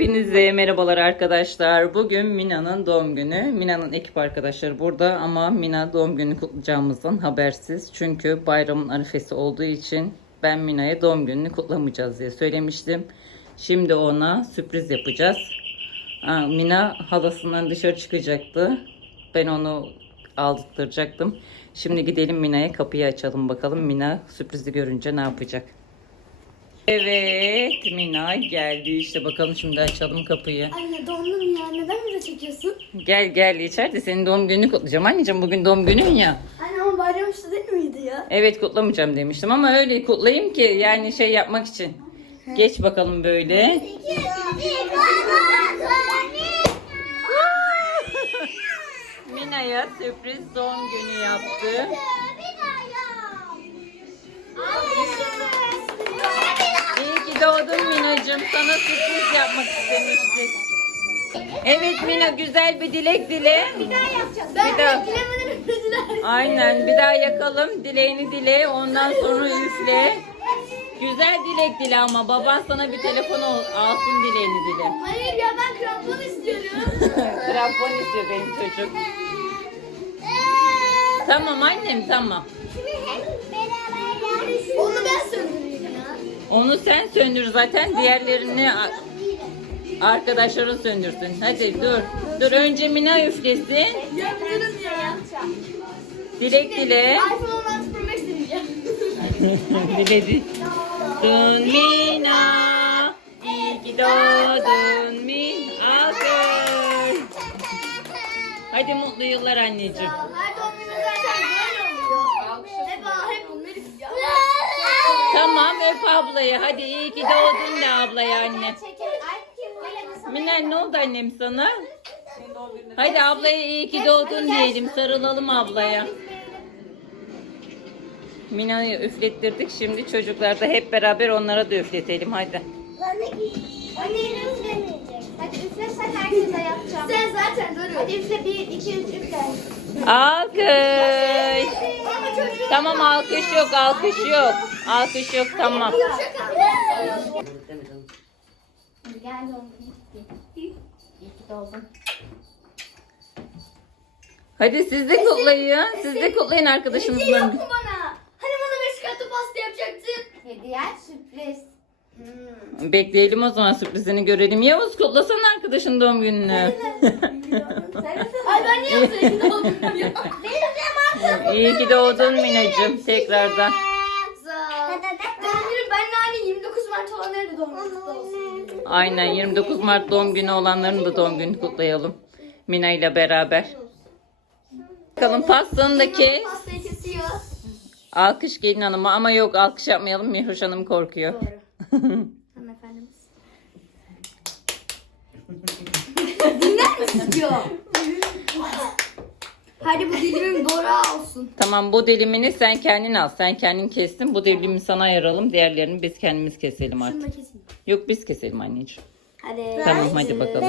Hepinize merhabalar arkadaşlar. Bugün Mina'nın doğum günü. Mina'nın ekip arkadaşları burada ama Mina doğum günü kutlayacağımızdan habersiz. Çünkü bayramın arifesi olduğu için ben Mina'ya doğum gününü kutlamayacağız diye söylemiştim. Şimdi ona sürpriz yapacağız. Mina halasından dışarı çıkacaktı. Ben onu aldırtacaktım. Şimdi gidelim Mina'ya kapıyı açalım bakalım. Mina sürprizi görünce ne yapacak? Evet Mina geldi işte bakalım şimdi açalım kapıyı. Anne dondum ya. Neden böyle çekiyorsun? Gel gel içeride senin doğum gününü kutlayacağım. Anneciğim bugün doğum günün ya. Anne ama bayram işte değil miydi ya? Evet kutlamayacağım demiştim ama öyle kutlayayım ki yani şey yapmak için. Geç bakalım böyle. Mina'ya sürpriz doğum günü yaptı. Sana sürpriz yapmak istemiştik. Evet Mina güzel bir dilek dile. Ben Bir daha. dilemeden öpüldüler. Aynen bir daha yakalım. Dileğini dile. Ondan sonra üfle. Güzel dilek dile ama baban sana bir telefon al- alsın dileğini dile. Hayır ya ben krampon istiyorum. Krampon istiyor benim çocuk. Tamam annem tamam. Onu ben söndüreyim. Onu sen söndür zaten diğerlerini arkadaşların söndürsün. Hadi dur. Dur önce Mina üflesin. Ya bir durun ya. Dilek dile. iPhone 16 Pro Max deneyeceğim. Diledi. Dun Mina. İyi ki doğdun Mina. Alkış. Hadi mutlu yıllar anneciğim. Her doğum günü zaten böyle oluyor. Hep, hep bunları ya. Ablayı. Hadi iyi ki doğdun de ablaya anne. Mina ne oldu annem sana? Hadi ablaya iyi ki doğdun diyelim. Sarılalım ablaya. Mina'yı üflettirdik. Şimdi çocuklar da hep beraber onlara da üfletelim. Hadi. Hadi üfle sen herkese yapacağım. Sen zaten dur. Hadi üfle 1, 2, 3 üfle. Alkış. Tamam alkış yok, alkış yok. Alkış yok tamam. Gel doğum. Hadi siz de kutlayın. Siz de kutlayın Hediye arkadaşınızla. yok mu bana? Hani bana beş katı pasta yapacaktın? Hediye sürpriz. Hmm. Bekleyelim o zaman sürprizini görelim. Yavuz kutlasana arkadaşın doğum gününü. Ay ben niye yapsaydım doğdum ya? İyi ki doğdun Minacığım tekrardan. Doğum günü ben hani 29 Mart olanları da doğum günü kutlu olsun. Aynen 29 Mart doğum günü olanların da doğum gününü kutlayalım. Mina ile beraber. Bakalım pastanı da kes. Pastayı kesiyor. Alkış gelin hanıma ama yok alkış yapmayalım Mihroş Hanım korkuyor. Hanımefendimiz. Dinler misin diyor. Hadi bu dilimin doğru olsun. tamam bu dilimini sen kendin al. Sen kendin kestin. Bu dilimi sana ayıralım. Diğerlerini biz kendimiz keselim Şunu artık. da. Yok biz keselim anneciğim. Hadi. Tamam hadi bakalım.